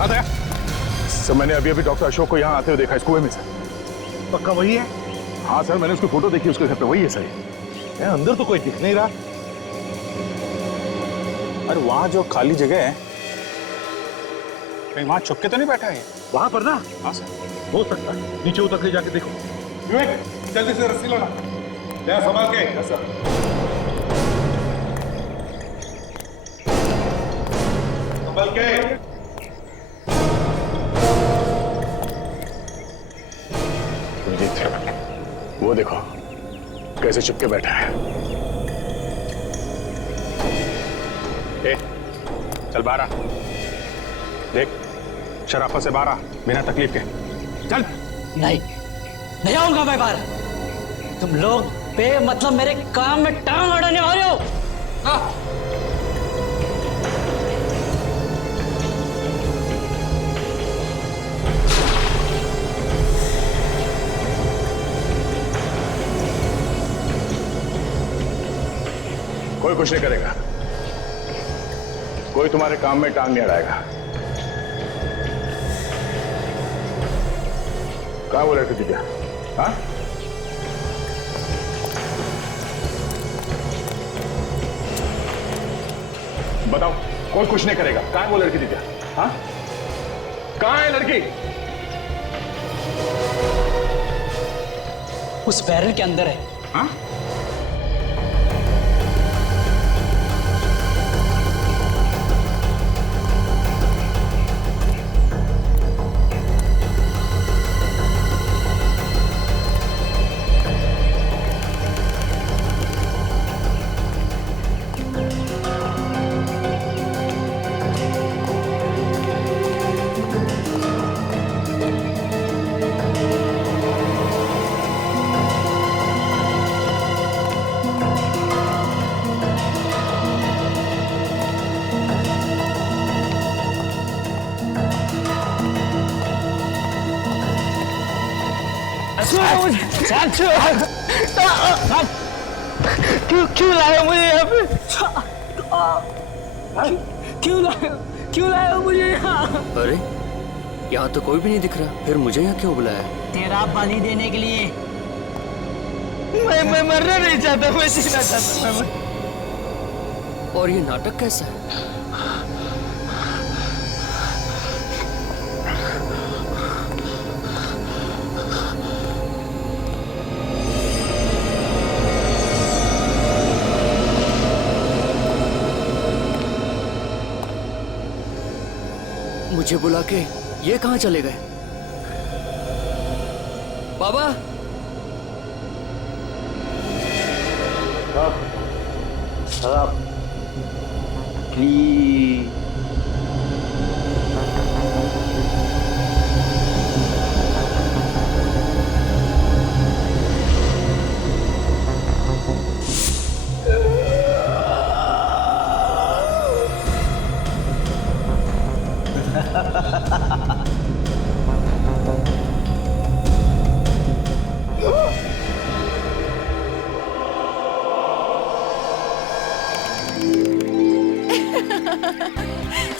आ गया सर मैंने अभी अभी डॉक्टर अशोक को यहाँ आते हुए देखा इस कुएं में सर। पक्का वही है? हाँ सर मैंने उसकी फोटो देखी, उसके घर पे वही है सर। अंदर तो कोई दिख नहीं रहा। अरे वहाँ जो खाली जगह है कहीं वहाँ छुप के तो नहीं बैठा है? वहां पर ना? हाँ सर। हो सकता है, नीचे उतर के जाके देखो। विवेक जल्दी से रस्सी लाना, ले संभाल के। सर संभाल के। कुलजीत वो देखो कैसे चुपके बैठा है। ए, चल बाहर आ, देख शराफत से बाहर आ बिना तकलीफ के, चल। नहीं आऊंगा मैं बाहर। तुम लोग बेमतलब मेरे काम में टांग अड़ाने आ रहे हो। कोई कुछ नहीं करेगा, कोई तुम्हारे काम में टांग नहीं अड़ाएगा। कहाँ वो लड़की दिव्या? हाँ बताओ, कोई कुछ नहीं करेगा। कहाँ है वो लड़की दिव्या? हाँ कहाँ है लड़की? उस बैरल के अंदर है। हाँ क्यों लाए मुझे यहाँ पे? क्यों लाए हो मुझे यहाँ? अरे यहाँ तो कोई भी नहीं दिख रहा, फिर मुझे यहाँ क्यों बुलाया? तेरा बलि देने के लिए। मैं मरना नहीं चाहता, मैं जीना चाहता हूँ। और ये नाटक कैसा है? मुझे बुला के ये कहाँ चले गए? बाबा प्लीज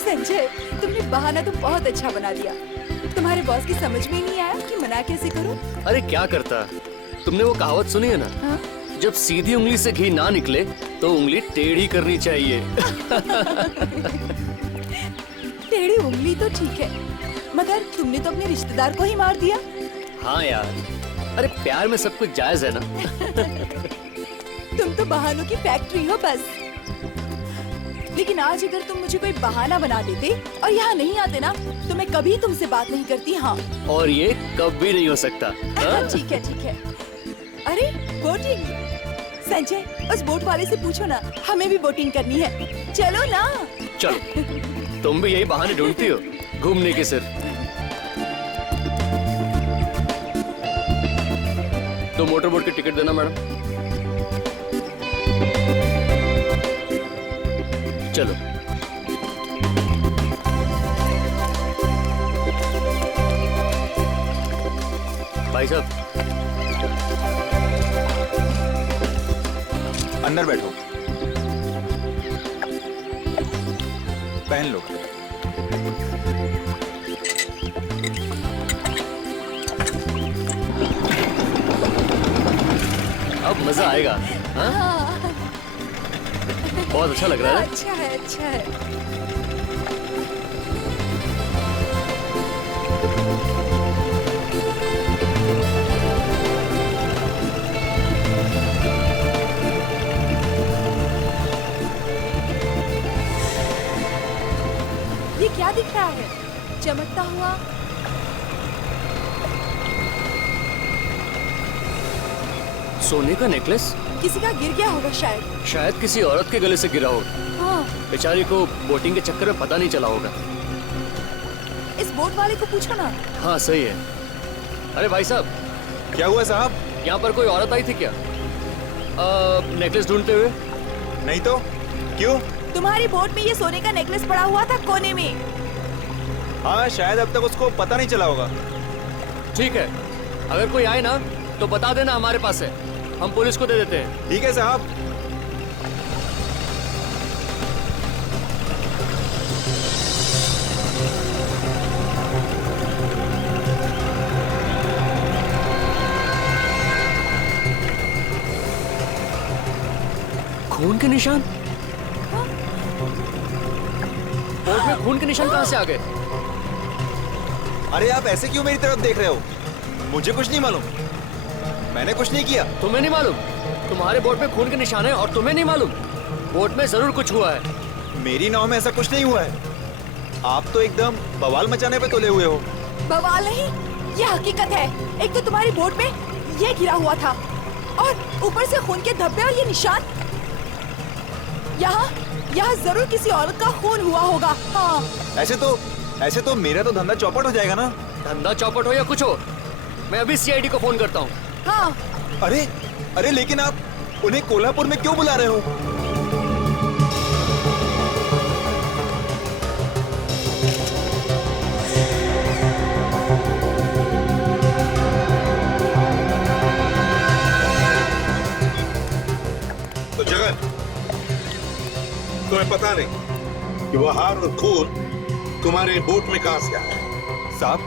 संजय, तुमने बहाना तो बहुत अच्छा बना दिया। तुम्हारे बॉस की समझ में नहीं आया कि मना कैसे करूं? अरे क्या करता, तुमने वो कहावत सुनी है ना? हाँ? जब सीधी उंगली से घी ना निकले तो उंगली टेढ़ी करनी चाहिए। टेढ़ी उंगली तो ठीक है, मगर तुमने तो अपने रिश्तेदार को ही मार दिया। हाँ यार, अरे प्यार में सब कुछ जायज है ना। तुम तो बहानों की फैक्ट्री हो बस। लेकिन आज अगर तुम मुझे कोई बहाना बना देते और यहाँ नहीं आते ना, तो मैं कभी तुमसे बात नहीं करती। हाँ, और ये कभी नहीं हो सकता। ठीक है ठीक है। अरे बोटिंग, संजय उस बोट वाले से पूछो ना, हमें भी बोटिंग करनी है। चलो ना। चलो, तुम भी यही बहाने ढूंढती हो घूमने के सिर्फ। तो मोटर बोट की टिकट देना मैडम। चलो भाई साहब, अंदर बैठो, पहन लो। मजा आएगा। हाँ? हाँ, बहुत अच्छा लग रहा है। अच्छा है, अच्छा है। ये क्या दिख रहा है? चमकता हुआ। सोने का नेकलेस किसी का गिर गया होगा शायद। शायद किसी औरत के गले से गिरा होगा। हाँ, बेचारी को बोटिंग के चक्कर में पता नहीं चला होगा। इस बोट वाले को पूछो ना। हाँ सही है। अरे भाई साहब, क्या हुआ साहब? यहाँ पर कोई औरत आई थी क्या नेकलेस ढूंढते हुए? नहीं तो क्यों? तुम्हारी बोट में ये सोने का नेकलेस पड़ा हुआ था कोने में। हाँ शायद अब तक उसको पता नहीं चला होगा। ठीक है, अगर कोई आए ना तो बता देना हमारे पास है, हम पुलिस को दे देते हैं। ठीक है साहब। खून के निशान? बोट में खून के निशान कहाँ से आ गए? अरे आप ऐसे क्यों मेरी तरफ देख रहे हो? मुझे कुछ नहीं मालूम, मैंने कुछ नहीं किया। तुम्हें नहीं मालूम? तुम्हारे बोट में खून के निशान है और तुम्हें नहीं मालूम? बोट में जरूर कुछ हुआ है। मेरी नाव में ऐसा कुछ नहीं हुआ है। आप तो एकदम बवाल मचाने पे तुले हुए हो। बवाल नहीं, ये हकीकत है। एक तो तुम्हारी बोट में ये गिरा हुआ था और ऊपर से खून के धब्बे और ये निशान। यहाँ जरूर किसी औरत का खून हुआ होगा। हाँ। ऐसे तो मेरा तो धंधा चौपट हो जाएगा ना। धंधा चौपट हो या कुछ हो, मैं अभी सीआईडी को फोन करता हूँ। हाँ। अरे लेकिन आप उन्हें कोल्हापुर में क्यों बुला रहे हो? तो जगन, तुम्हें पता नहीं कि वो हार और खून तुम्हारे बोट में कहां से आया? साहब,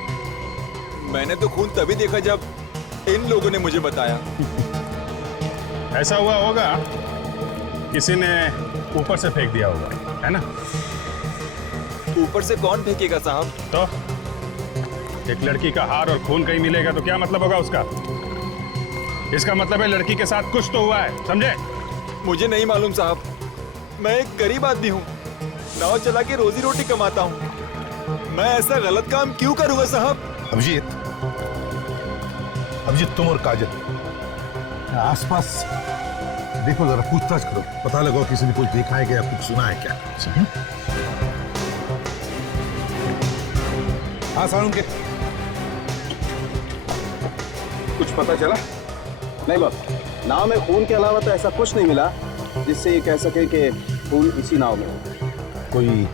मैंने तो खून तभी देखा जब इन लोगों ने मुझे बताया। ऐसा हुआ होगा, किसी ने ऊपर से फेंक दिया होगा, है ना? ऊपर से कौन फेंकेगा साहब? तो एक लड़की का हार और खून कहीं मिलेगा तो क्या मतलब होगा उसका? इसका मतलब है लड़की के साथ कुछ तो हुआ है, समझे? मुझे नहीं मालूम साहब, मैं एक गरीब आदमी हूँ, नाव चला के रोजी रोटी कमाता हूँ। मैं ऐसा गलत काम क्यों करूँगा साहब? अभिजीत, तुम और काजल आसपास देखो, जरा पूछताछ करो, पता लगाओ किसी ने कुछ देखा है क्या या कुछ सुना है क्या। हाँ सारुण के कुछ पता चला? नहीं बाप, नाव में खून के अलावा तो ऐसा कुछ नहीं मिला जिससे ये कह सके कि खून इसी नाव में हो। कोई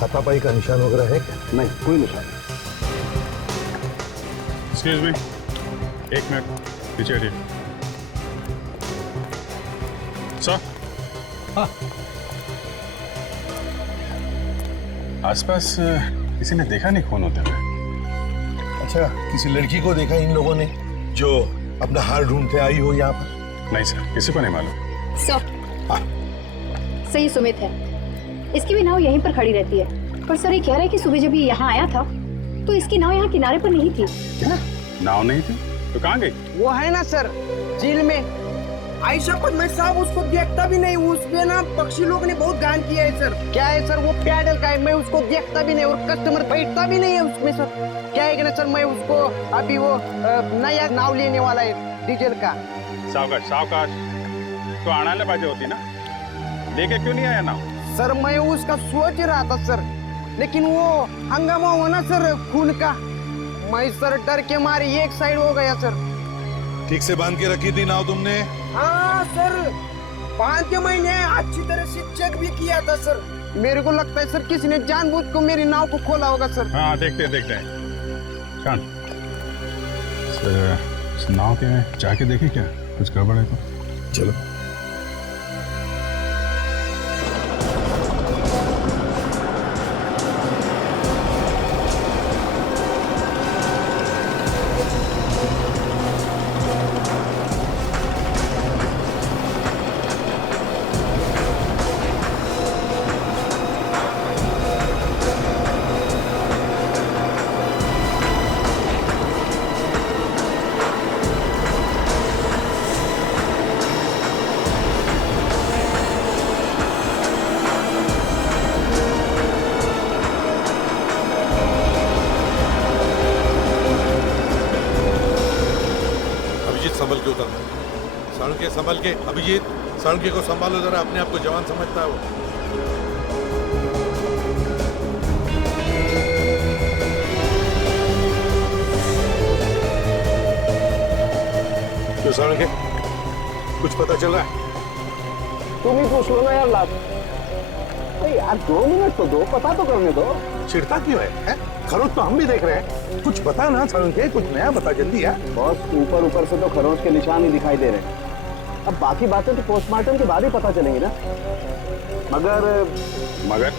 हाथापाई का निशान वगैरह है क्या? नहीं, कोई निशान नहीं। एक्सक्यूज मी, एक मिनट पीछे हटिए। सर, हाँ। आसपास किसी ने देखा नहीं खून होते हुए? अच्छा, किसी लड़की को देखा इन लोगों ने जो अपना हार ढूंढते आई हो यहाँ पर? नहीं सर, किसी को नहीं मालूम। सर, हाँ। सही सुमित है, इसकी भी नाव यहीं पर खड़ी रहती है। पर सर ये कह रहा है कि सुबह जब ये यहाँ आया था तो इसकी नाव यहाँ किनारे पर नहीं थी। क्या? नाव नहीं थी तो कहाँ गई? वो है ना सर, झील में। ऐसा पर मैं साहब उसको देखता भी नहीं, उसमें ना पक्षी लोग ने बहुत गान किया है सर। क्या है सर, वो पैडल का है, मैं उसको देखता भी नहीं और कस्टमर बैठता भी नहीं है उसमें सर। क्या है कि ना सर, मैं उसको अभी वो नया नाव लेने वाला है डीजल का। सावकाश तो आणायला पाहिजे होती ना, लेके क्यों नहीं आया नाव? सर मैं उसका सोच रहा था सर, लेकिन वो हंगामा हुआ ना सर खून का, मैं सर डर के मारे एक साइड हो गया सर। ठीक से बांध के रखी थी नाव तुमने? हाँ सर, 5 महीने अच्छी तरह से चेक भी किया था सर। मेरे को लगता है सर किसी ने जानबूझ को मेरी नाव को खोला होगा सर। हाँ देखते हैं। शान, इस नाव के जाके देखे क्या कुछ गड़बड़ है तो? चलो। संभल के उतरना। संभल के। अभिजीत, सड़के को संभालो जरा, अपने आप को जवान समझता है वो। क्यों सड़के? कुछ पता चल रहा है? तुम ही पूछ लो ना यार लाभ। अरे यार 2 मिनट तो दो, पता तो करने दो। चिढ़ता क्यों है? खरोच तो हम भी देख रहे हैं। कुछ बता ना सड़के, कुछ नया बता जल्दी यार। बॉस, ऊपर से तो खरोच के निशान ही दिखाई दे रहे हैं। अब बाकी बातें तो पोस्टमार्टम के बाद ही पता चलेंगी ना। मगर?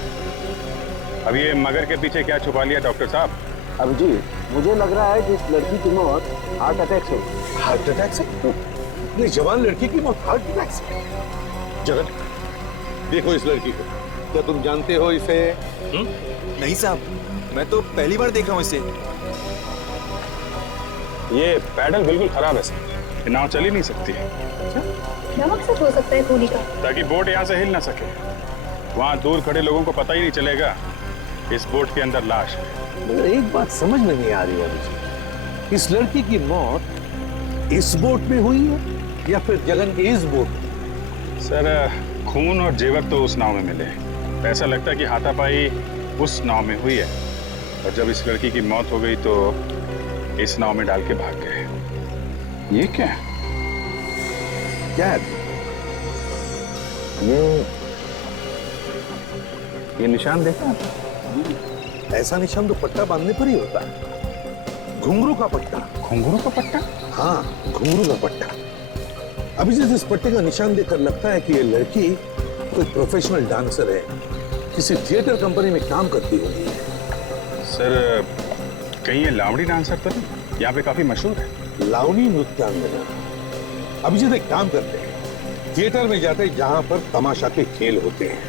अब ये मगर के पीछे क्या छुपा लिया डॉक्टर साहब? अभिजीत, मुझे लग रहा है कि इस लड़की की मौत हार्ट अटैक से। हार्ट अटैक से? इतनी जवान लड़की की मौत हार्ट अटैक से? जगन, देखो इस लड़की को। क्या तुम जानते हो इसे? नहीं साहब, मैं तो पहली बार देख रहा हूँ इसे। ये पैडल बिल्कुल खराब है सर, ये नाव चल ही नहीं सकती है। क्या मकसद हो सकता है खूनी का? ताकि बोट यहाँ से हिल ना सके। वहाँ दूर खड़े लोगों को पता ही नहीं चलेगा इस बोट के अंदर लाश है। मगर एक बात समझ में नहीं आ रही है मुझे, इस लड़की की मौत इस बोट में हुई है या फिर जगन के इस बोट में? सर, खून और जेवर तो उस नाव में मिले, ऐसा लगता है कि हाथापाई उस नाव में हुई है और जब इस लड़की की मौत हो गई तो इस नाव में डाल के भाग गए। ये क्या है? क्या है ये निशान देखा? ऐसा निशान तो पट्टा बांधने पर ही होता है। घुंघरू का पट्टा। घुंघरू का पट्टा? हाँ, घुंघरू का पट्टा। अभी जिस इस पट्टे का निशान देखकर लगता है कि ये लड़की कोई प्रोफेशनल डांसर है, किसी थिएटर कंपनी में काम करती होगी। सर, कहीं ये लावणी डांसर तो नहीं? यहाँ पे काफी मशहूर है। लावणी नृत्यांगना। अभिजीत एक काम करते हैं, थिएटर में जाते हैं जहां पर तमाशा के खेल होते हैं,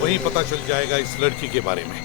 वहीं पता चल जाएगा इस लड़की के बारे में।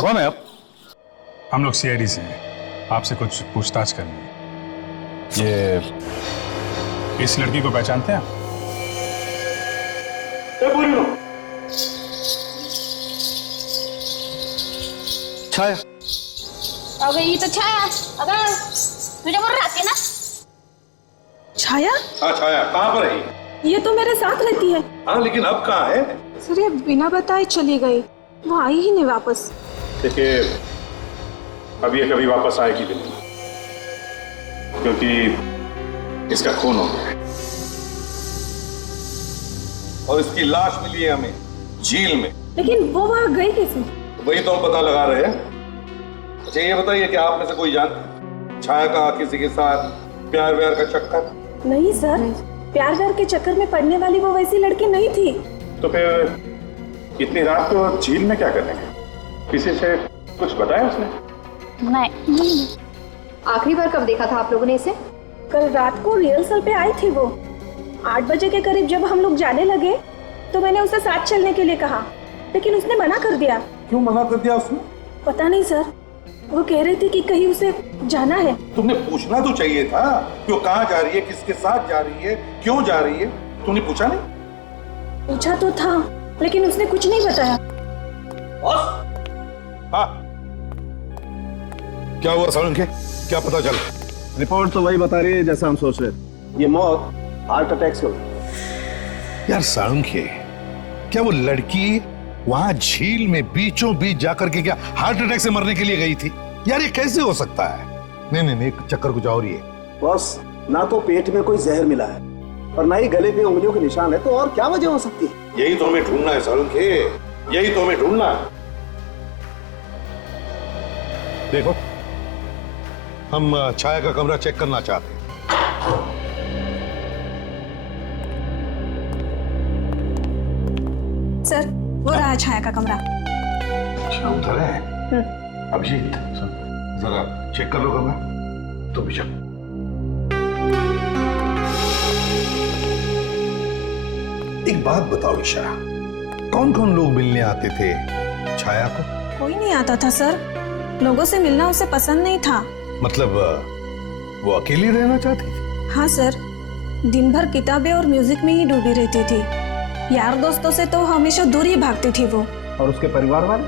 कौन है आप? हम लोग सीआईडी से हैं, आपसे कुछ पूछताछ करनी है। ये इस लड़की को पहचानते हैं आप? छाया। अगं ही तर छाया, अगं तुझ्याबरोबर राहते ना? छाया? हाँ छाया, कहाँ पर है? ये तो मेरे साथ रहती है। हाँ, लेकिन अब कहाँ है? सर, ये बिना बताए चली गई, वो आई ही नहीं वापस। देखिए, अब ये कभी वापस आएगी भी नहीं, क्योंकि इसका खून हो गया है और इसकी लाश मिली है हमें झील में। लेकिन वो वहाँ गई कैसे? वही तो हम पता लगा रहे हैं। अच्छा ये बताइए कि आप में से कोई जानते छाया का किसी के साथ प्यार व्यार का चक्कर? नहीं सर, प्यार व्यार के चक्कर में पड़ने वाली वो वैसी लड़की नहीं थी। तो फिर इतनी रात को झील में क्या करने गए? किसी से कुछ बताया उसने? नहीं। आखिरी बार कब देखा था आप लोगों ने इसे? कल रात को रिहर्सल पे आई थी वो। 8 बजे के करीब जब हम लोग जाने लगे तो मैंने उसे साथ चलने के लिए कहा, लेकिन उसने मना कर दिया। क्यों मना कर दिया उसने? पता नहीं सर, वो कह रही थी कि कहीं उसे जाना है। तुमने पूछना तो चाहिए था कि वो कहाँ जा रही है, किसके साथ जा रही है, क्यों जा रही है। तुमने पूछा नहीं? पूछा तो था, लेकिन उसने कुछ नहीं बताया। हाँ, क्या हुआ सालुंखे? क्या पता चला? रिपोर्ट तो वही बता रही है जैसा हम सोच रहे थे। ये मौत हार्ट अटैक से हुई। यार सालुंखे, क्या वो लड़की वहां झील में बीचों बीच जाकर के क्या हार्ट अटैक से मरने के लिए गई थी? यार ये कैसे हो सकता है? नहीं नहीं नहीं, चक्कर कुछ और ही है। बॉस, ना तो पेट में कोई जहर मिला है और ना ही गले पे उंगलियों के निशान है, तो और क्या वजह हो सकती है? यही तो हमें ढूंढना है सालुंखे, यही तो हमें ढूंढना है। देखो, हम छाया का कमरा चेक करना चाहते हैं। सर, वो रहा छाया का कमरा। अच्छा, उधर है। अभिजीत, जरा चेक कर लो कमरा। तो भी चल। एक बात बताओ ईशा, कौन कौन लोग मिलने आते थे छाया को? कोई नहीं आता था सर, लोगों से मिलना उसे पसंद नहीं था। मतलब वो अकेली रहना चाहती थी? हाँ सर, दिन भर किताबें और म्यूजिक में ही डूबी रहती थी। यार दोस्तों से तो हमेशा दूर ही भागती थी वो। और उसके परिवार वाले,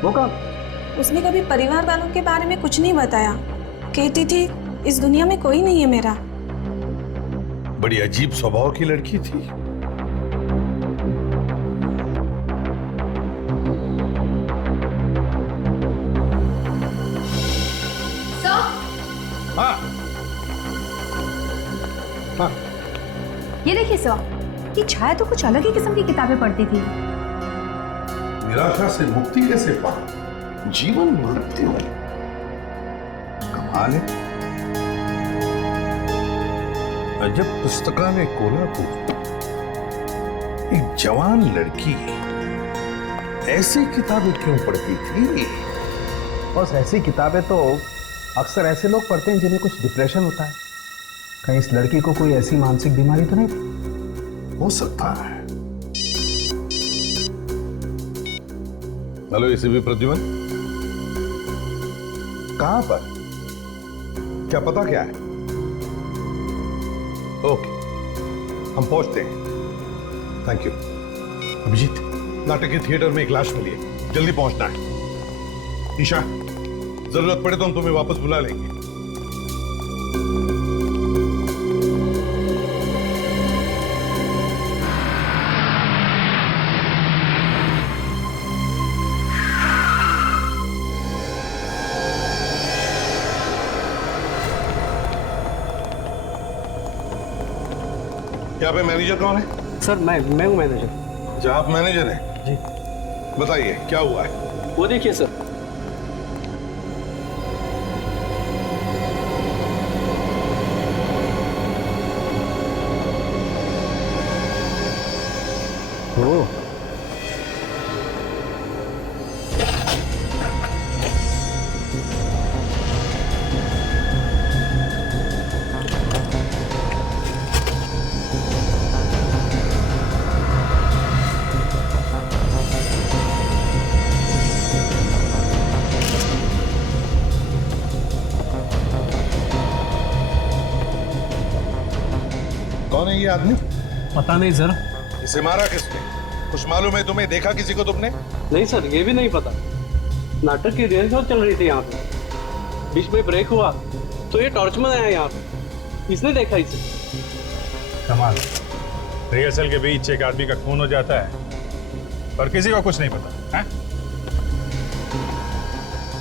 वो कहाँ? उसने कभी परिवार वालों के बारे में कुछ नहीं बताया। कहती थी इस दुनिया में कोई नहीं है मेरा। बड़ी अजीब स्वभाव की लड़की थी। हाँ हाँ, ये देखिए सर, ये छाया तो कुछ अलग ही किस्म की किताबें पढ़ती थी। निराशा से मुक्ति कैसे पा? जीवन मृत्यु, कमाल है। अजब पुस्तकालय कोल्हापुर, एक जवान लड़की ऐसी किताबें क्यों पढ़ती थी? बस ऐसी किताबें तो अक्सर ऐसे लोग पढ़ते हैं जिन्हें कुछ डिप्रेशन होता है। कहीं इस लड़की को कोई ऐसी मानसिक बीमारी तो नहीं थी? हो सकता है। हेलो एसीपी प्रद्युमन, कहां पर? क्या पता क्या है? ओके, हम पहुंचते हैं। Thank you. अभिजीत, नाटक के थिएटर में एक लाश मिली है, जल्दी पहुंचना है। ईशा, जरूरत पड़े तो हम तुम्हें वापस बुला लेंगे। यहाँ पे मैनेजर कौन है? सर मैं हूँ मैनेजर। अच्छा, आप मैनेजर हैं? जी। बताइए क्या हुआ है? वो देखिए सर। कौन है ये आदमी? पता नहीं सर। इसे मारा किसने? कुछ मालूम है तुम्हें? देखा किसी को तुमने? नहीं सर, ये भी नहीं पता। नाटक की रिहर्सल चल रही थी यहाँ पे, बीच में ब्रेक हुआ तो ये टॉर्चमैन आया यहाँ पे, इसने देखा इसे। कमाल, रिहर्सल के बीच एक आदमी का खून हो जाता है और किसी को कुछ नहीं पता है?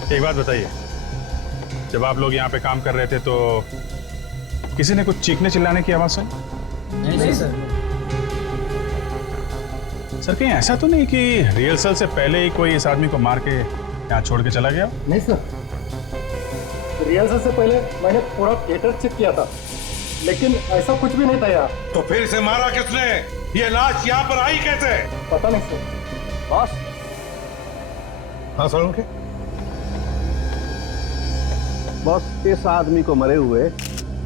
एक बात बताइए, जब आप लोग यहाँ पे काम कर रहे थे तो किसी ने कुछ चीखने चिल्लाने की आवाज सुनी? नहीं सर। सर कहीं ऐसा तो नहीं कि रिहर्सल से पहले ही कोई इस आदमी को मार के यहाँ छोड़ के चला गया? नहीं सर, रिहर्सल से पहले मैंने पूरा थिएटर चेक किया था, लेकिन ऐसा कुछ भी नहीं था यार। तो फिर इसे मारा किसने? ये लाश यहाँ पर आई कैसे? पता नहीं सर। बॉस। हाँ सर, बॉस, इस आदमी को मरे हुए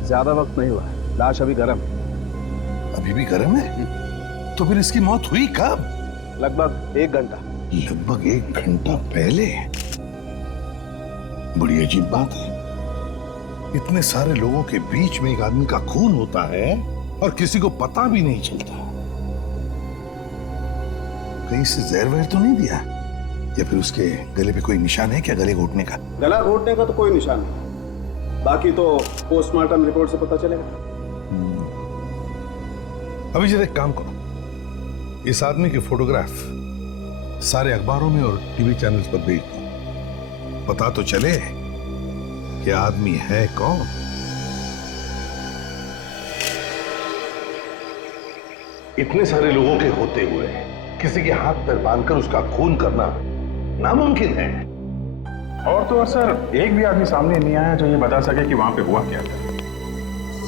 ज्यादा वक्त नहीं हुआ है, लाश अभी गर्म है। अभी भी गर्म है? तो फिर इसकी मौत हुई कब? लगभग 1 घंटा। लगभग 1 घंटा पहले? बड़ी अजीब बात है। इतने सारे लोगों के बीच में एक आदमी का खून होता है और किसी को पता भी नहीं चलता। कहीं से जहर वहर तो नहीं दिया? या फिर उसके गले पे कोई निशान है क्या, गले घोटने का? गला घोटने का तो कोई निशान नहीं, बाकी तो पोस्टमार्टम रिपोर्ट से पता चलेगा। अभिजीत एक काम करो, इस आदमी की फोटोग्राफ सारे अखबारों में और टीवी चैनल्स पर भेज दो, पता तो चले कि आदमी है कौन। इतने सारे लोगों के होते हुए किसी के हाथ पैर बांधकर उसका खून करना नामुमकिन है। और तो और सर, एक भी आदमी सामने नहीं आया जो ये बता सके कि वहां पे हुआ क्या था।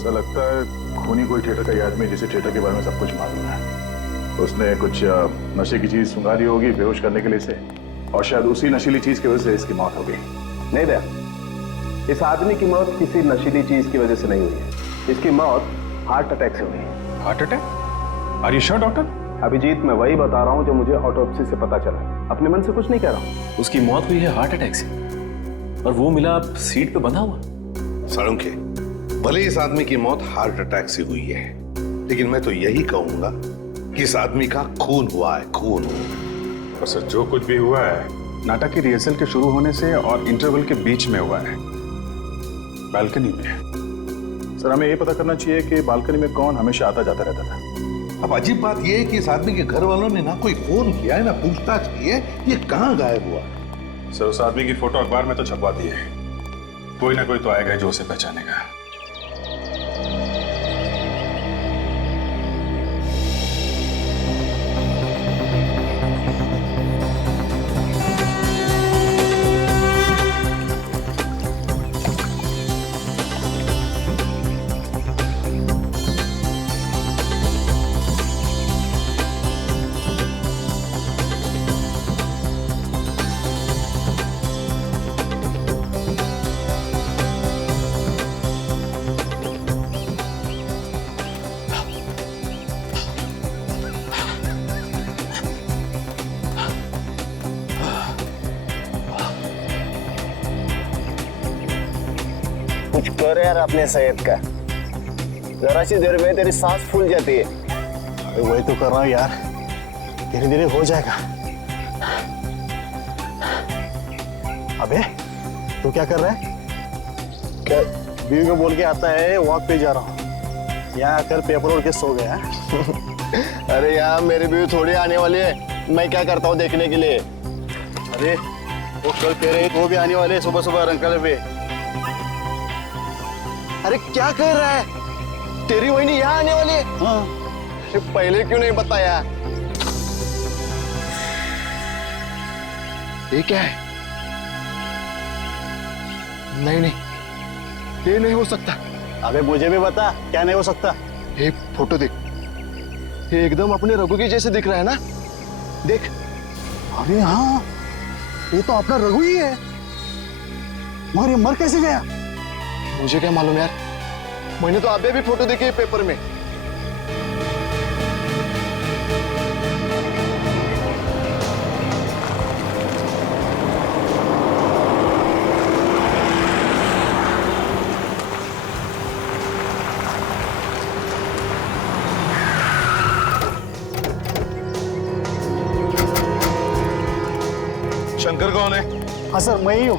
सर लगता है खूनी कोई थिएटर का आदमी जिसे थिएटर के बारे में सब कुछ मालूम है। उसने कुछ नशे की चीज सुंघा दी होगी बेहोश करने के लिए से, और शायद उसी नशीली चीज की वजह से इसकी मौत हो गई। नहीं दया, इस आदमी की मौत किसी नशीली चीज की वजह से नहीं हुई है। इसकी मौत हार्ट अटैक से हुई है। Heart attack? Are you sure doctor? Abhijit, मैं वही बता रहा हूँ जो मुझे ऑटोप्सी से पता चला, अपने मन से कुछ नहीं कह रहा हूँ। उसकी मौत हुई है हार्ट अटैक से, और वो मिला सीट पे बंधा हुआ। साळुंखे, भले इस आदमी की मौत हार्ट अटैक से हुई है, लेकिन मैं तो यही कहूंगा कि इस आदमी का खून हुआ है, खून। और सर, जो कुछ भी हुआ है नाटक की रिहर्सल के शुरू होने से और इंटरवल के बीच में हुआ है, बालकनी में। सर हमें ये पता करना चाहिए कि बालकनी में कौन हमेशा आता जाता रहता था। अब अजीब बात यह है कि इस आदमी के घर वालों ने ना कोई फोन किया है ना पूछताछ की है, ये कहाँ गायब हुआ? सर, उस आदमी की फोटो अखबार में तो छपवा दी है, कोई ना कोई तो आएगा जो उसे पहचानेगा। कुछ कर यार अपने सेहत का, जरा सी देर में तेरी सांस फूल जाती है। वही तो कर रहा हूँ यार, धीरे धीरे हो जाएगा। अबे तू क्या कर रहा है? क्या बीवी को बोल के आता है वॉक पे जा रहा हूँ, यहाँ आकर पेपर ओढ़ के सो गया। अरे यार मेरी बीवी थोड़ी आने वाली है, मैं क्या करता हूँ देखने के लिए। अरे वो कल कह रहे वो भी आने वाले हैं सुबह सुबह रंगकले पे। अरे क्या कर रहा है? तेरी वही यहाँ आने वाली है? हाँ। पहले क्यों नहीं बताया? ये क्या है? नहीं नहीं, ये नहीं हो सकता। अबे मुझे भी बता, क्या नहीं हो सकता? ये फोटो देख, ये एकदम अपने रघु के जैसे दिख रहा है ना? देख। अरे हाँ, ये तो अपना रघु ही है। मगर ये मर कैसे गया? मुझे क्या मालूम यार, मैंने तो अभी भी फोटो देखी है पेपर में। शंकर कौन है? हाँ सर, मैं ही हूँ।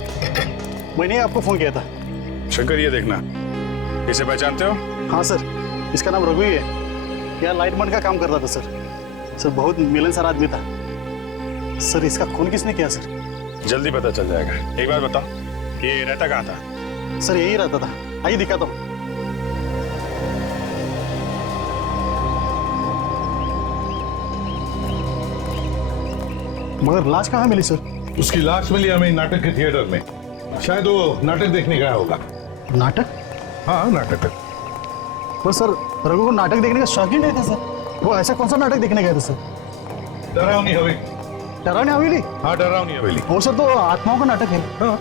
मैंने आपको फोन किया था। शंकर, ये देखना, इसे पहचानते हो? हाँ सर, इसका नाम रघु ही है। यहाँ लाइटमैन का काम करता था सर। सर बहुत मिलनसार आदमी था। सर इसका खून किसने किया सर? जल्दी पता चल जाएगा। एक बार बताओ, ये रहता कहाँ था? सर यही रहता था। आइए दिखाता हूँ। मगर लाश कहाँ मिली सर? उसकी लाश मिली हमें नाटक के थिएटर में, शायद वो नाटक देखने गया होगा। नाटक? हाँ नाटक। पर सर रघु को नाटक देखने का शौक ही नहीं था सर। वो ऐसा कौन सा नाटक देखने गए थे सर? डरावनी हवेली। डरावनी हवेली? हाँ डरावनी हवेली। वो सर तो आत्माओं का नाटक है। हाँ।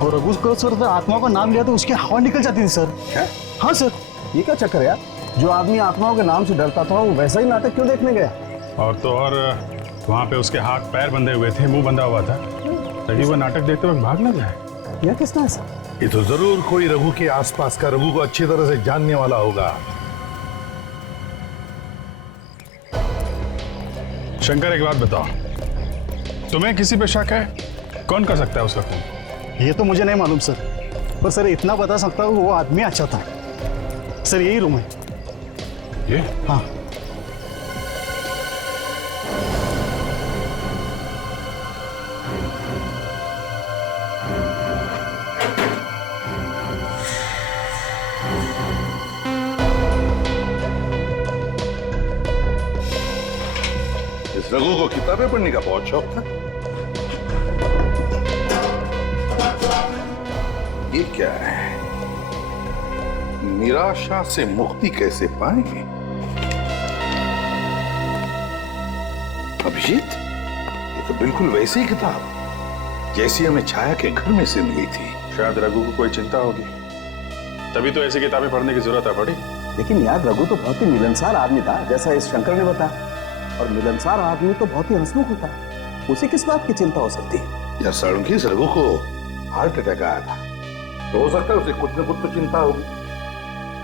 और रघु को सर आत्माओं का नाम लिया तो उसकी हवा निकल जाती थी सर। क्या? हाँ सर, ये क्या चक्कर है यार? जो आदमी आत्माओं के नाम से डरता था वो वैसा ही नाटक क्यों देखने गया? और तो और वहाँ पे उसके हाथ पैर बंधे हुए थे, मुंह बंधा हुआ था, ताकि वो नाटक देखते वक्त भाग ना जाए। यह किसने ऐसा? ये तो जरूर कोई रघु के आसपास का, रघु को अच्छी तरह से जानने वाला होगा। शंकर, एक बात बताओ, तुम्हें किसी पे शक है? कौन कर सकता है उसका खून? ये तो मुझे नहीं मालूम सर, पर सर इतना बता सकता हूँ वो आदमी अच्छा था। सर यही रूम है। ये? हाँ। इस रघु को किताबें पढ़ने का बहुत शौक था। ये क्या है? निराशा से मुक्ति कैसे पाएंगे? अभिजीत, ये तो बिल्कुल वैसी ही किताब जैसी हमें छाया के घर में से मिली थी। शायद रघु को कोई चिंता होगी, तभी तो ऐसी किताबें पढ़ने की जरूरत है पड़ी। लेकिन यार रघु तो बहुत ही मिलनसार आदमी था, जैसा इस शंकर ने बताया। और मिलनसार आदमी तो बहुत ही हंसमुख होता है, उसे किस बात की चिंता हो सकती है? यार साळुंखी, इस रघु को हार्ट अटैक आया था, तो हो सकता है उसे कुछ न कुछ तो चिंता होगी।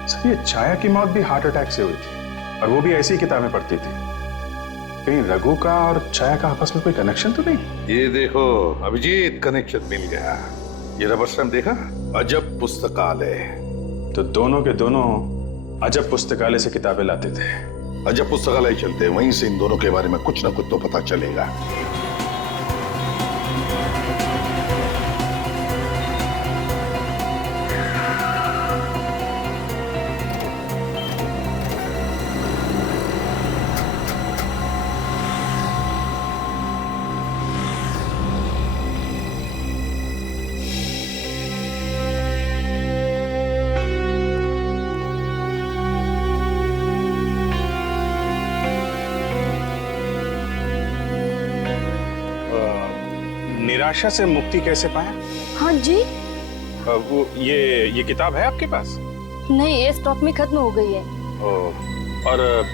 सर, ये छाया की मौत भी हार्ट अटैक से हुई थी, और वो भी ऐसी किताबें पढ़ती थी। कहीं रघु का और छाया का आपस में कोई कनेक्शन तो नहीं? ये देखो अभिजीत, कनेक्शन मिल गया। ये रबर स्टैम्प देखा? अजब पुस्तकालय। तो दोनों के दोनों अजब पुस्तकालय से किताबें लाते थे। अजब पुस्तकालय चलते, वहीं से इन दोनों के बारे में कुछ ना कुछ तो पता चलेगा। निराशा से मुक्ति कैसे पाए? हाँ जी। वो ये किताब है आपके पास? नहीं, ये स्टॉक में खत्म हो गई है। और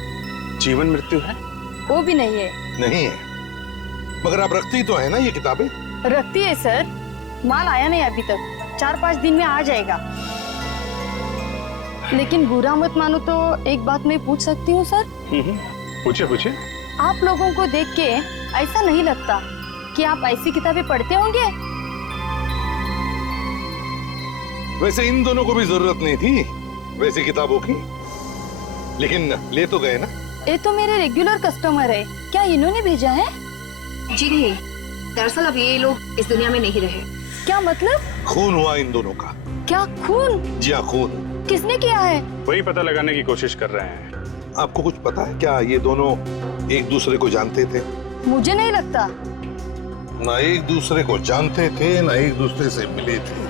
जीवन मृत्यु है? वो भी नहीं है। नहीं है, मगर आप रखती तो है ना ये किताबें? रखती है सर, माल आया नहीं अभी तक, 4-5 दिन में आ जाएगा। लेकिन बुरा मत मानो तो एक बात मैं पूछ सकती हूँ सर? पूछिए पूछिए। आप लोगों को देख के ऐसा नहीं लगता कि आप ऐसी किताबें पढ़ते होंगे? वैसे इन दोनों को भी जरूरत नहीं थी वैसी किताबों की, लेकिन ले तो गए ना। ये तो मेरे रेगुलर कस्टमर है, क्या इन्होंने भेजा है? जी नहीं, दरअसल अब ये लोग इस दुनिया में नहीं रहे। क्या मतलब? खून हुआ इन दोनों का। क्या खून? जी हाँ, खून। किसने किया है? वही पता लगाने की कोशिश कर रहे हैं। आपको कुछ पता है क्या, ये दोनों एक दूसरे को जानते थे? मुझे नहीं लगता। ना एक दूसरे को जानते थे, ना एक दूसरे से मिले थे,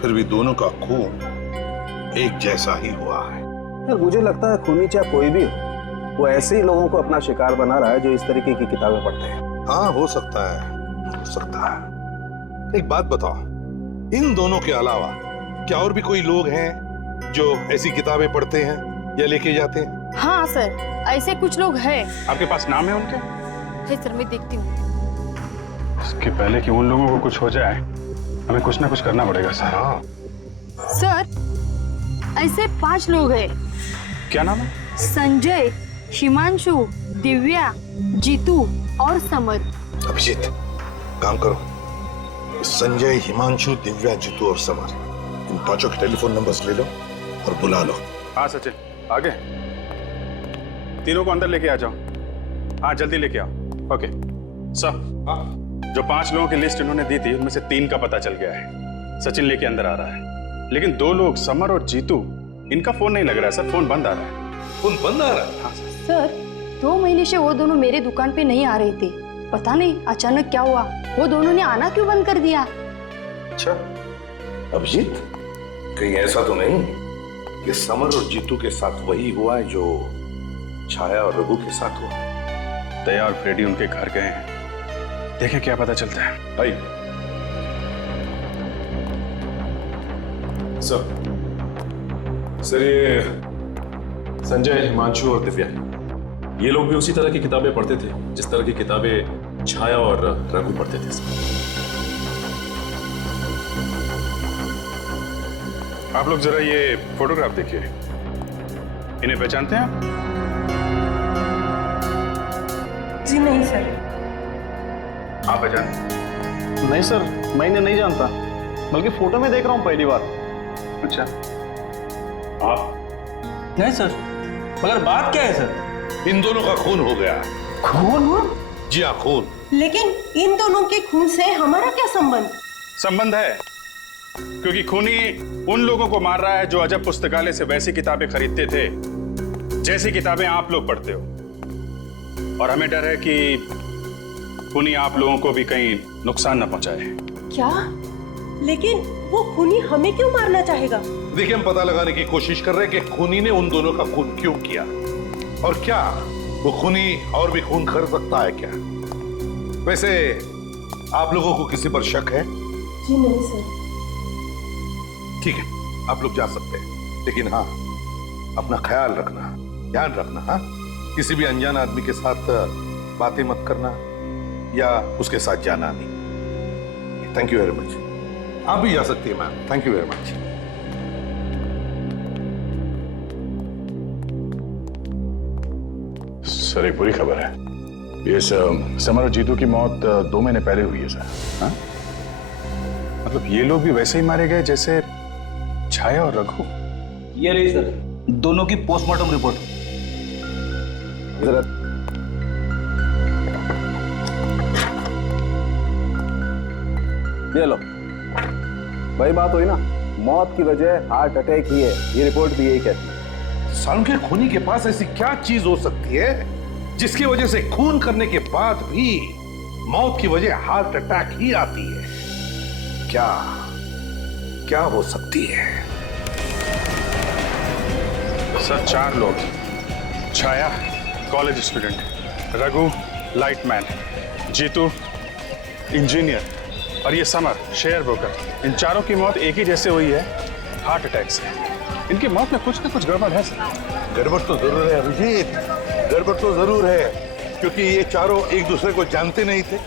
फिर भी दोनों का खून एक जैसा ही हुआ है। यार मुझे लगता है खूनी चाहे कोई भी हो, वो ऐसे ही लोगों को अपना शिकार बना रहा है जो इस तरीके की किताबें पढ़ते हैं। हाँ, हो सकता है, हो सकता है। एक बात बताओ, इन दोनों के अलावा क्या और भी कोई लोग हैं जो ऐसी किताबें पढ़ते हैं या लेके जाते हैं? हाँ सर, ऐसे कुछ लोग हैं। आपके पास नाम है उनके? है सर, मैं देखती हूँ। इसके पहले कि उन लोगों को कुछ हो जाए, हमें कुछ ना कुछ करना पड़ेगा सर। हाँ सर, ऐसे 5 लोग हैं। क्या नाम है? संजय, हिमांशु, दिव्या, जीतू और समर। अभिजीत, काम करो, संजय, हिमांशु, दिव्या, जीतू और समर, इन 5 के टेलीफोन नंबर्स ले लो और बुला लो। हाँ सचिन, आगे तीनों को अंदर लेके आ जाओ। हाँ जल्दी लेके आओ। ओके सर, जो 5 लोगों की लिस्ट इन्होंने दी थी उनमें से 3 का पता चल गया है। सचिन लेके अंदर आ रहा है, लेकिन 2 लोग समर और जीतू, इनका फोन नहीं लग रहा है सर, फोन बंद आ रहा है। फोन बंद आ रहा है? हाँ सर। सर, 2 महीने से वो दोनों मेरे दुकान पे नहीं आ रहे थे, पता नहीं अचानक क्या हुआ, वो दोनों ने आना क्यों बंद कर दिया? अच्छा अभिजीत, कहीं ऐसा तो नहीं कि समर और जीतू के साथ वही हुआ है जो छाया और रघु के साथ हुआ? दया और फ्रेडी उनके घर गए हैं, देखें क्या पता चलता है। भाई सर, सर ये संजय, हिमांशु और दिव्या, ये लोग भी उसी तरह की किताबें पढ़ते थे जिस तरह की किताबें छाया और रघु पढ़ते थे। आप लोग जरा ये फोटोग्राफ देखिए, इन्हें पहचानते हैं आप? जी नहीं सर। आप पहचानते? नहीं सर, मैं इन्हें नहीं जानता, बल्कि फोटो में देख रहा हूँ पहली बार। अच्छा, आप? नहीं सर, मगर बात क्या है सर? इन दोनों का खून हो गया। खून हुआ? जी हाँ, खून। लेकिन इन दोनों के खून से हमारा क्या संबंध? संबंध है, क्योंकि खूनी उन लोगों को मार रहा है जो अजब पुस्तकालय से वैसी किताबें खरीदते थे जैसी किताबें आप लोग पढ़ते हो। और हमें डर है कि खूनी आप लोगों को भी कहीं नुकसान न पहुंचाए। क्या? लेकिन वो खूनी हमें क्यों मारना चाहेगा? देखिए, हम पता लगाने की कोशिश कर रहे हैं कि खूनी ने उन दोनों का खून क्यों किया, और क्या वो खूनी और भी खून कर सकता है क्या? वैसे आप लोगों को किसी पर शक है? जी नहीं सर। ठीक है, आप लोग जा सकते हैं, लेकिन हाँ, अपना ख्याल रखना, ध्यान रखना। हाँ, किसी भी अनजान आदमी के साथ बातें मत करना या उसके साथ जाना नहीं। Thank you very much. आप भी जा सकती हैं ma'am. Thank you very much. Sir, एक बुरी खबर है। ये समर और जीतू की मौत 2 महीने पहले हुई है सर। हाँ? मतलब ये लोग भी वैसे ही मारे गए जैसे छाया और रघु? ये रही सर दोनों की पोस्टमार्टम रिपोर्ट। ये लो भाई, बात हुई ना, मौत की वजह हार्ट अटैक ही है, ये रिपोर्ट भी यही कहती है। सालों के खूनी के पास ऐसी क्या चीज हो सकती है जिसकी वजह से खून करने के बाद भी मौत की वजह हार्ट अटैक ही आती है? क्या क्या हो सकती है? सर, 4 लोग, Chhaya college student, Raghu lightman, Jeetu engineer और ये समर शेयर ब्रोकर, इन चारों की मौत एक ही जैसे हुई है, हार्ट अटैक से। इनकी मौत में कुछ ना कुछ गड़बड़ है सर। गड़बड़ तो जरूर है अभिजीत, गड़बड़ तो जरूर है, क्योंकि ये चारों एक दूसरे को जानते नहीं थे,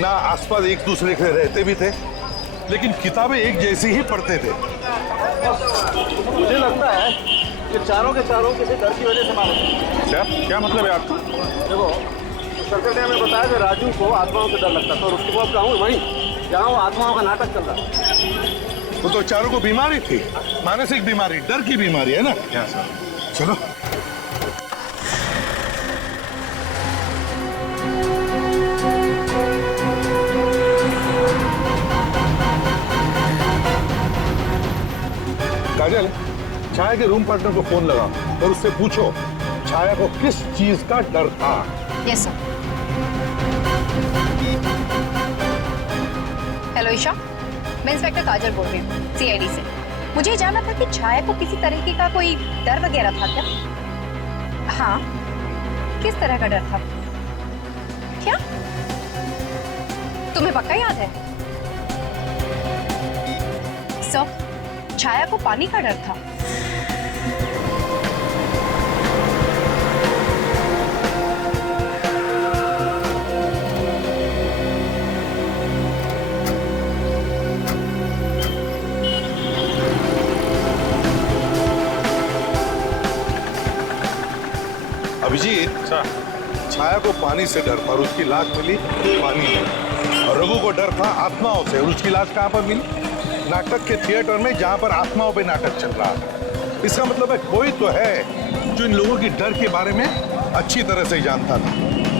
ना आसपास एक दूसरे के रहते भी थे, लेकिन किताबें एक जैसी ही पढ़ते थे। मुझे लगता है कि चारों के चारों किसी डर की वजह से मारे। क्या मतलब है आपको? देखो, सर्कल ने हमें बताया कि राजू को आत्माओं से डर लगता था, और उसके बाद कहूँ वहीं जहाँ वो आत्माओं का नाटक चल रहा। वो तो चारों को बीमारी थी, मानसिक बीमारी, डर की बीमारी है ना। क्या सर? चलो। काजल, छाया के रूम पार्टनर को फोन लगा और उससे पूछो छाया को किस चीज का डर था। Yes sir. हेलो ईशा, मैं इंस्पेक्टर काजल बोल रही हूँ सीआईडी से। मुझे जानना था कि छाया को किसी तरीके का कोई डर वगैरह था क्या? हाँ, किस तरह का डर था? क्या तुम्हें पक्का याद है? सर, छाया को पानी का डर था। अभिजीत, छाया को पानी से डर था और उसकी लाश मिली पानी में, और रघु को डर था आत्माओं से और उसकी लाश कहाँ पर मिली? नाटक के थिएटर में, जहाँ पर आत्माओं पे नाटक चल रहा था। इसका मतलब है कोई तो है जो इन लोगों की डर के बारे में अच्छी तरह से जानता था,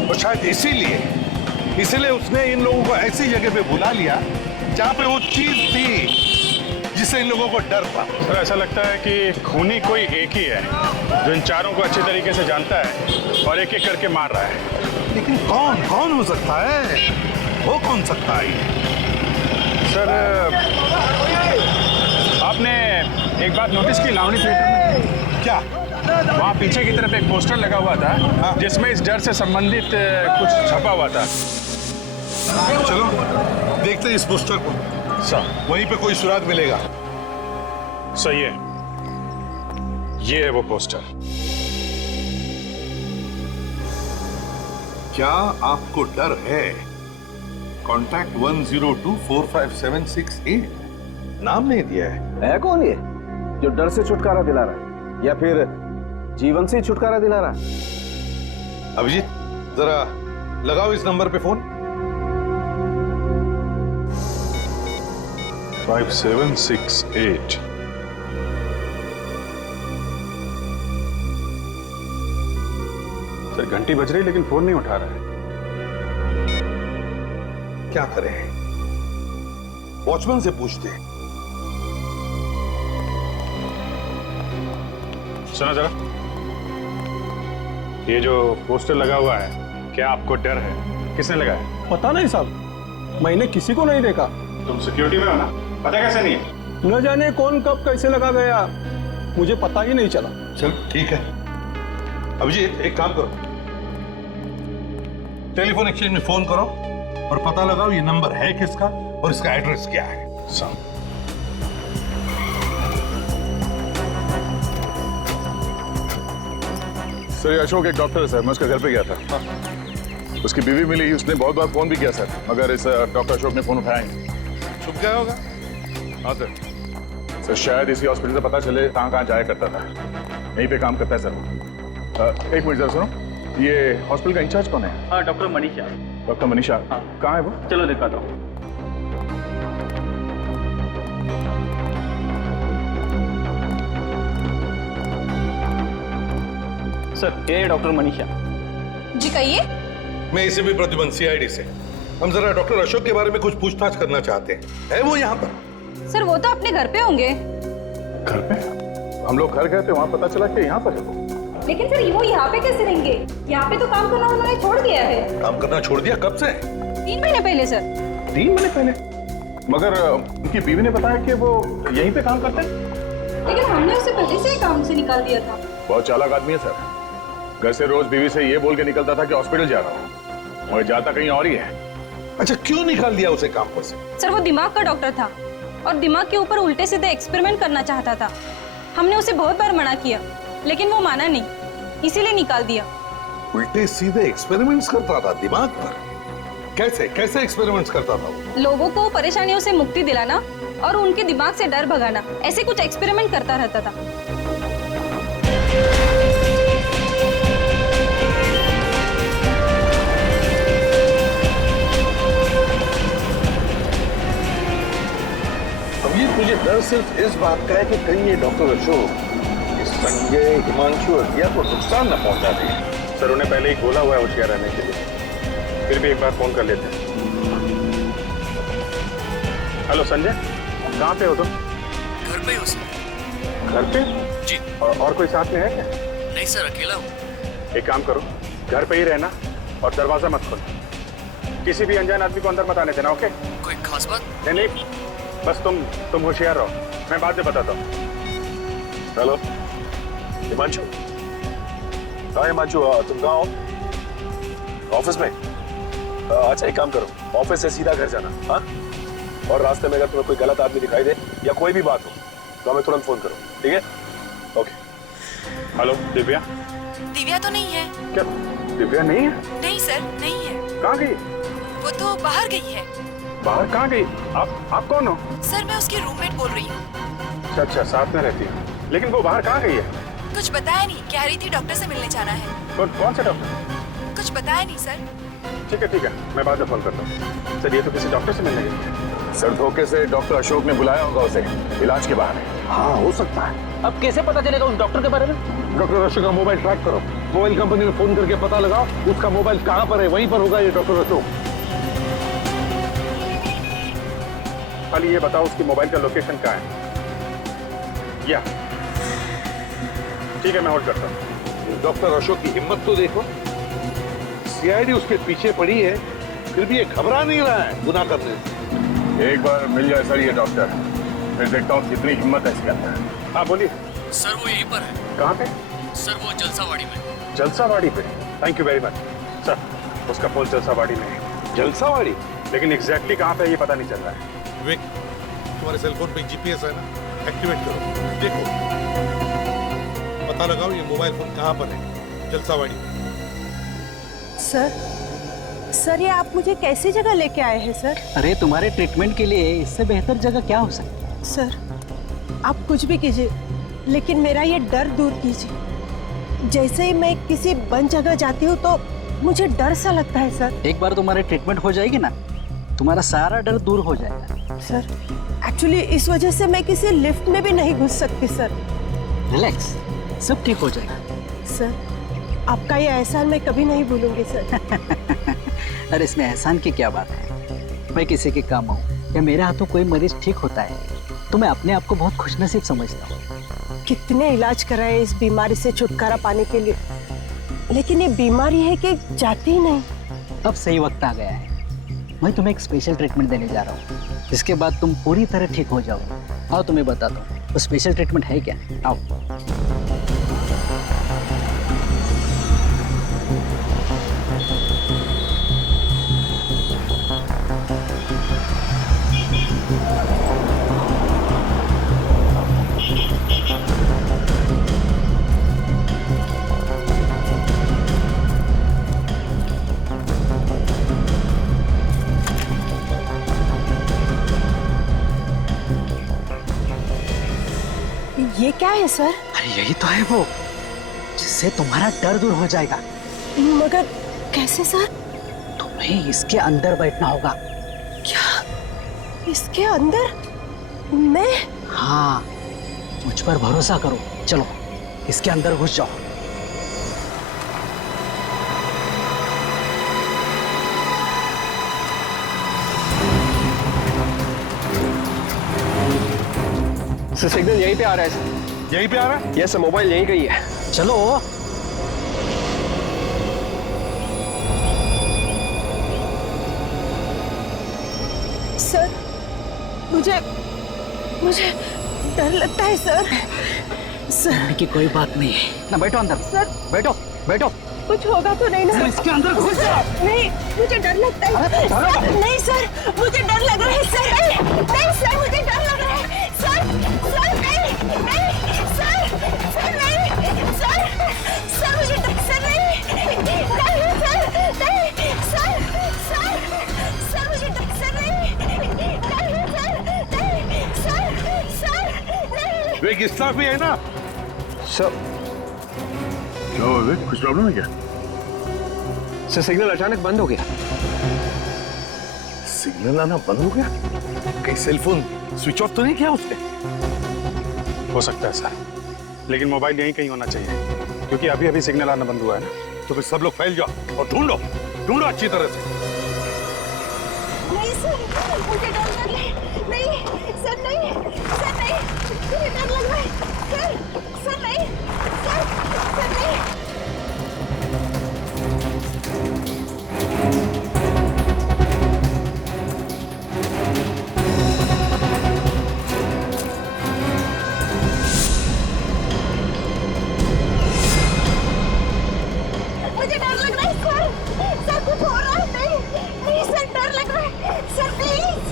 और शायद इसीलिए उसने इन लोगों को ऐसी जगह पे बुला लिया जहाँ पे वो चीज थी जिससे इन लोगों को डर था। सर, ऐसा लगता है कि खूनी कोई एक ही है जो इन चारों को अच्छे तरीके से जानता है और एक एक करके मार रहा है। लेकिन कौन हो सकता है? वो कौन सकता है? सर, आपने एक बात नोटिस की लावणी थिएटर में? क्या? वहाँ पीछे की तरफ एक पोस्टर लगा हुआ था जिसमें इस डर से संबंधित कुछ छपा हुआ था। चलो देखते हैं इस पोस्टर को। सर, वहीं पे कोई सुराग मिलेगा। सही है। ये है वो पोस्टर। क्या आपको डर है? कॉन्टैक्ट 10245768 नाम नहीं दिया है कौन ये जो डर से छुटकारा दिला रहा है या फिर जीवन से छुटकारा दिला रहा है? अभिजीत जरा लगाओ इस नंबर पे फोन। 5768। सर घंटी बज रही लेकिन फोन नहीं उठा रहा है। क्या करें? वॉचमैन से पूछते। सुनो जरा, ये जो पोस्टर लगा हुआ है, क्या आपको डर है? किसने लगाया? पता नहीं साहब, मैंने किसी को नहीं देखा। तुम सिक्योरिटी में हो ना, पता कैसे नहीं है? न जाने कौन कब कैसे लगा गया, मुझे पता ही नहीं चला। चल ठीक है। अभिजीत एक काम करो, टेलीफोन एक्सचेंज में फोन करो और पता लगाओ ये नंबर है किसका और इसका एड्रेस क्या है। सर ये अशोक एक डॉक्टर है सर, मैं उसके घर पे गया था। उसकी बीवी मिली, उसने बहुत बार फोन भी किया सर, मगर इस डॉक्टर अशोक ने फोन उठाया नहीं। छुप गया होगा। हाँ सर शायद इसी हॉस्पिटल से पता चले कहाँ जाया करता था। यहीं पे काम करता है सर। एक मिनट जरा सुनो, ये हॉस्पिटल का इंचार्ज कौन है? हाँ, डॉक्टर मनीषा। डॉक्टर मनीषा? हाँ। कहाँ है वो? चलो दिखाता हूँ। सर ये डॉक्टर मनीषा जी। कहिए। मैं इसे भी प्रतिबंध CID से। हम जरा डॉक्टर अशोक के बारे में कुछ पूछताछ करना चाहते हैं। है वो यहाँ पर? सर वो तो अपने घर पे होंगे। घर पे? हम लोग घर गए थे, वहाँ पता चला कि यहाँ पर है वो। लेकिन सर वो यहाँ पे कैसे रहेंगे? यहाँ पे तो काम करना उन्होंने छोड़ दिया है। काम करना छोड़ दिया? कब से? 3 महीने पहले सर। 3 महीने पहले? मगर उनकी बीवी ने बताया कि वो यहीं पे काम करते हैं। लेकिन हमने उसे पहले से ही काम से निकाल दिया था। बहुत चालाक आदमी है सर। घर से रोज बीवी से ये बोल के निकलता था कि हॉस्पिटल जा रहा हूँ, और जाता कहीं और ही है। अच्छा क्यों निकाल दिया उसे काम पर से? सर वो दिमाग का डॉक्टर था और दिमाग के ऊपर उल्टे सीधे एक्सपेरिमेंट करना चाहता था। हमने उसे बहुत बार मना किया लेकिन वो माना नहीं, इसीलिए निकाल दिया। उल्टे सीधे एक्सपेरिमेंट्स करता था दिमाग पर? कैसे कैसे एक्सपेरिमेंट्स करता था वो? लोगों को परेशानियों से मुक्ति दिलाना और उनके दिमाग से डर भगाना, ऐसे कुछ एक्सपेरिमेंट करता रहता था। अब ये तुझे डर सिर्फ इस बात का है कि कहीं ये डॉक्टर अशोक संजय, हिमांशु और दिया को नुकसान न पहुंचा दे। सर उन्हें पहले ही बोला हुआ है होशियार रहने के लिए, फिर भी एक बार फोन कर लेते हैं। हेलो संजय, कहाँ पे हो तुम? घर पे हो सर। घर पे? जी। और कोई साथ में है क्या? नहीं सर, अकेला हूँ। एक काम करो, घर पे ही रहना और दरवाजा मत खोलना। किसी भी अनजान आदमी को अंदर मत आने देना, ओके? कोई खास बात? नहीं, बस तुम होशियार रहो, मैं बाद में बताता हूँ। हेलो हिमांशु। हाँ हिमांशु, तुम कहाँ हो? ऑफिस में? अच्छा एक काम करो, ऑफिस से सीधा घर जाना। हाँ, और रास्ते में अगर तुम्हें कोई गलत आदमी दिखाई दे या कोई भी बात हो तो हमें तुरंत फोन करो, ठीक है? ओके। हेलो दिव्या? दिव्या तो नहीं है। क्या दिव्या नहीं है? नहीं सर, नहीं है। कहाँ गई? वो तो बाहर गई है। बाहर कहाँ गई? आप कौन हो? सर मैं उसकी रूममेट बोल रही हूँ। अच्छा, साथ में रहती है, लेकिन वो बाहर कहाँ गई है? कुछ बताया नहीं, कह रही थी डॉक्टर से मिलने जाना है। कौन से डॉक्टर? कुछ बताया नहीं सर। ठीक है, मैं बाद में फोन करता हूँ। सर ये तो किसी डॉक्टर से मिलने गई है। सर धोखे से डॉक्टर अशोक ने बुलाया होगा उसे इलाज के बहाने। हाँ हो सकता है। अब कैसे पता चलेगा उस डॉक्टर के बारे में? डॉक्टर अशोक का मोबाइल ट्रैक करो, मोबाइल कंपनी में फोन करके पता लगाओ उसका मोबाइल कहाँ पर है, वहीं पर होगा ये डॉक्टर अशोक। खाली ये बताओ उसकी मोबाइल का लोकेशन कहाँ है? या ठीक है, मैं होल्ड करता हूँ। डॉक्टर अशोक की हिम्मत तो देखो, CID उसके पीछे पड़ी है, फिर भी ये घबरा नहीं रहा है गुनाह करने से। एक बार मिल जाए सर ये डॉक्टर, फिर देखता हूँ कितनी हिम्मत है इसके अंदर। हाँ बोलिए। सर वो यहीं पर है। कहाँ पे? सर वो जलसावाड़ी में। जलसावाड़ी पे? Thank you very much sir. उसका फोन जलसावाड़ी में है। जलसावाड़ी? लेकिन एग्जैक्टली कहाँ पे ये पता नहीं चल रहा है। विवेक, तुम्हारे सेलफोन पे GPS है ना, एक्टिवेट करो, देखो। पता लगाओ ये मोबाइल फोन कहाँ पर है। जलसावाड़ी। सर ये आप मुझे कैसी जगह लेके आए हैं सर? अरे तुम्हारे ट्रीटमेंट के लिए इससे बेहतर जगह क्या हो सकती है? सर आप कुछ भी कीजिए, लेकिन मेरा ये डर दूर कीजिए। जैसे ही मैं किसी बंद जगह जाती हूँ तो मुझे डर सा लगता है सर। एक बार तुम्हारी ट्रीटमेंट हो जाएगी ना, तुम्हारा सारा डर दूर हो जाएगा। सर एक्चुअली इस वजह से मैं किसी लिफ्ट में भी नहीं घुस सकती सर। रिलैक्स, सब ठीक हो जाएगा। सर आपका ये एहसान मैं कभी नहीं भूलूंगी सर। अरे इसमें एहसान की क्या बात है? मैं किसी के काम आऊँ या मेरे हाथों कोई मरीज ठीक होता है तो मैं अपने आप को बहुत खुशनसीब समझता हूँ। कितने इलाज कराए इस बीमारी से छुटकारा पाने के लिए, लेकिन ये बीमारी है कि जाती ही नहीं। अब सही वक्त आ गया है, मैं तुम्हें एक स्पेशल ट्रीटमेंट देने जा रहा हूँ। इसके बाद तुम पूरी तरह ठीक हो जाओगे। आओ तुम्हें बताता हूँ वो स्पेशल ट्रीटमेंट है क्या। आओ। ये क्या है सर? अरे यही तो है वो, जिससे तुम्हारा डर दूर हो जाएगा। मगर कैसे सर? तुम्हें इसके अंदर बैठना होगा। क्या इसके अंदर? मैं? हाँ, मुझ पर भरोसा करो। चलो इसके अंदर घुस जाओ। सर सिग्नल यहीं पे आ रहा है सर। यहीं पे आ रहा है? यस सर, मोबाइल यहीं कहीं है। चलो। सर मुझे डर लगता है सर। डरने की कोई बात नहीं है ना, बैठो अंदर। सर बैठो बैठो। कुछ होगा तो नहीं ना? इसके अंदर घुस जाओ। नहीं, मुझे डर लगता है सर। नहीं सर, मुझे डर लग रहा है सर। नहीं सर, मुझे डर लग रहा है सर। नहीं सर, सर नहीं सर, सर मुझे सर नहीं सर, सर मुझे सर नहीं सर। विवेक स्टाफ भी है ना? सर क्या हुआ विवेक, कुछ प्रॉब्लम है क्या? सर सिग्नल अचानक बंद हो गया। सिग्नल आना बंद हो गया? कहीं सेलफोन स्विच ऑफ तो नहीं किया उसने? हो सकता है सर, लेकिन मोबाइल यहीं कहीं होना चाहिए, क्योंकि अभी अभी सिग्नल आना बंद हुआ है ना। तो फिर सब लोग फैल जाओ और ढूंढो अच्छी तरह से। नहीं सर, मुझे डर लग रहा है। नहीं सर, नहीं सर, नहीं मुझे डर लग रहा है सर नहीं सर नहीं। मुझे डर लग रहा है सर कुछ हो रहा है। नहीं सर, डर लग रहा है सर, प्लीज।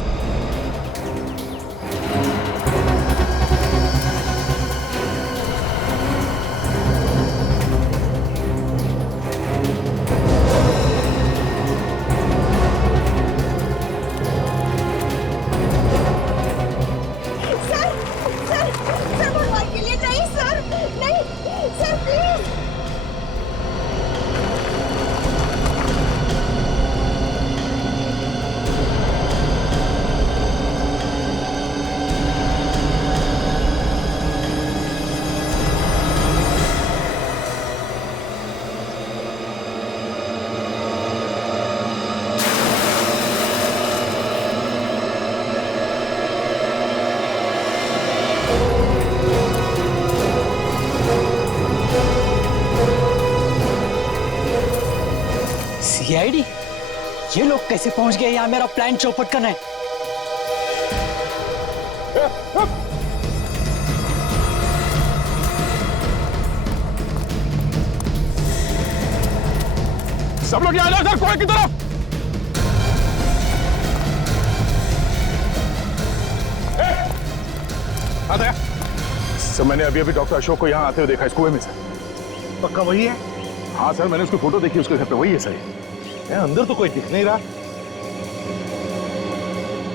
सर भगवान के लिए नहीं सर, नहीं सर प्लीज। सीआईडी? ये लोग कैसे पहुंच गए यहाँ मेरा प्लान चौपट करने? सब लोग यहाँ सर, कुएं की तरफ। सर मैंने अभी अभी डॉक्टर अशोक को यहाँ आते हुए देखा इस कुएं में सर। पक्का वही है? हाँ सर, मैंने उसकी फोटो देखी, उसके घर पे वही है सर। अंदर तो कोई दिख नहीं रहा।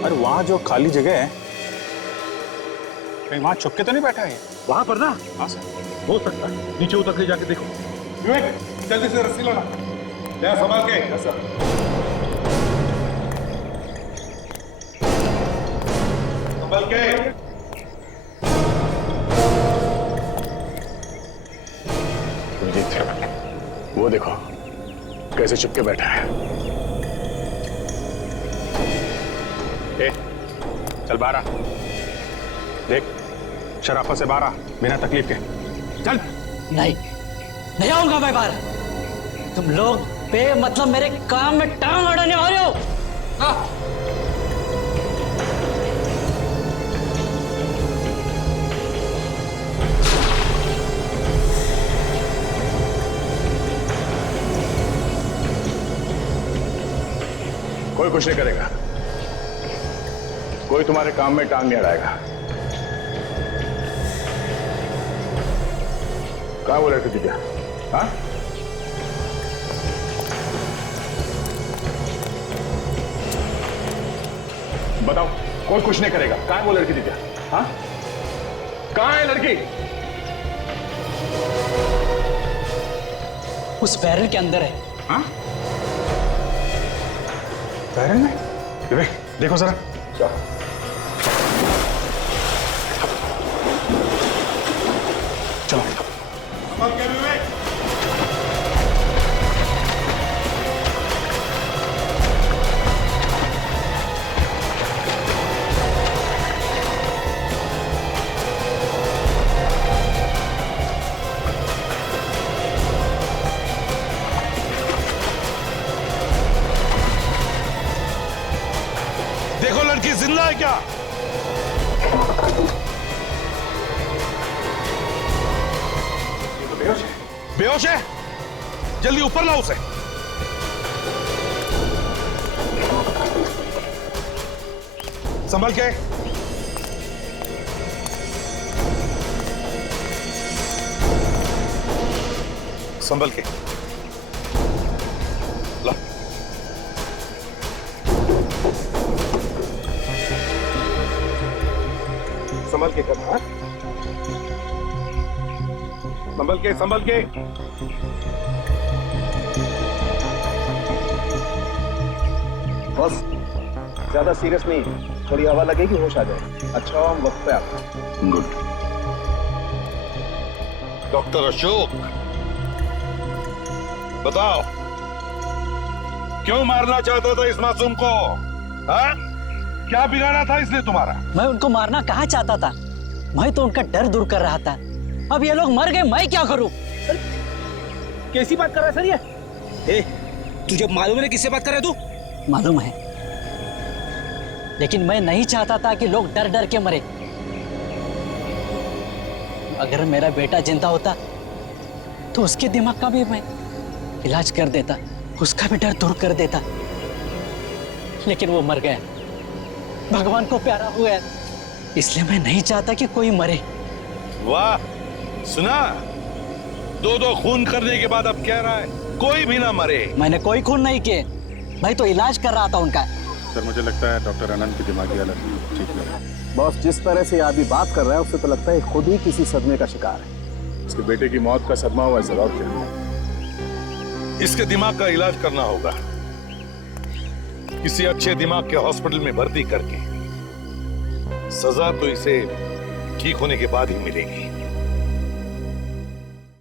अरे वहां जो खाली जगह है, कहीं वहां छुप के तो नहीं बैठा है? वहां पर ना? हाँ सर, हो सकता है। नीचे उतर के जाके देखो। विवेक, जल्दी से रस्सी लाना। ले संभाल के। Yes sir. संभाल के। अभिजीत, वो देखो कैसे चिपके बैठा है। ए, चल बाहर आ। देख, शराफत से बाहर आ, बिना तकलीफ के। चल। नहीं आऊंगा मैं बाहर। तुम लोग बेमतलब मेरे काम में टांग अड़ाने वाले हो। कोई कुछ नहीं करेगा, कोई तुम्हारे काम में टांग नहीं अड़ाएगा। कहाँ बोल रहे थे दिव्या? हाँ? बताओ, कोई कुछ नहीं करेगा। कहाँ है वो लड़की दिव्या? हाँ? कहाँ है लड़की? उस बैरल के अंदर है। हाँ? बैरल में? विवेक, देखो जरा। चलो। देखो लड़की जिंदा है क्या? बेहोश है? जल्दी ऊपर लाओ उसे। संभल के। संभल के ला। संभल के करना। संभल के, संभल के। बस ज्यादा सीरियस नहीं, थोड़ी हवा लगेगी होश आ जाए। अच्छा हो हम वक्त पे आते। गुड। डॉक्टर अशोक, बताओ क्यों मारना चाहता था इस मासूम को? हाँ? क्या बिगाड़ा था इसने तुम्हारा? मैं उनको मारना कहाँ चाहता था, मैं तो उनका डर दूर कर रहा था। अब ये लोग मर गए, मैं क्या करूं? कैसी बात कर रहा है सर ये? तुझे मालूम है किससे बात कर रहा है तू? मालूम है, लेकिन मैं नहीं चाहता था कि लोग डर डर के मरे। अगर मेरा बेटा जिंदा होता तो उसके दिमाग का भी मैं इलाज कर देता, उसका भी डर दूर कर देता। लेकिन वो मर गया, भगवान को प्यारा हुआ है, इसलिए मैं नहीं चाहता कि कोई मरे। वाह, सुना? दो खून करने के बाद अब कह रहा है कोई भी ना मरे। मैंने कोई खून नहीं किए, मैं तो इलाज कर रहा था उनका। सर मुझे लगता है डॉक्टर अनंत की दिमागी हालत ठीक नहीं है। बॉस जिस तरह से अभी बात कर रहा है उससे तो लगता है खुद ही किसी सदमे का शिकार है। उसके बेटे की मौत का सदमा हुआ है सर, और क्या? इसके दिमाग का इलाज करना होगा, किसी अच्छे दिमाग के हॉस्पिटल में भर्ती करके। सजा तो इसे ठीक होने के बाद ही मिलेगी।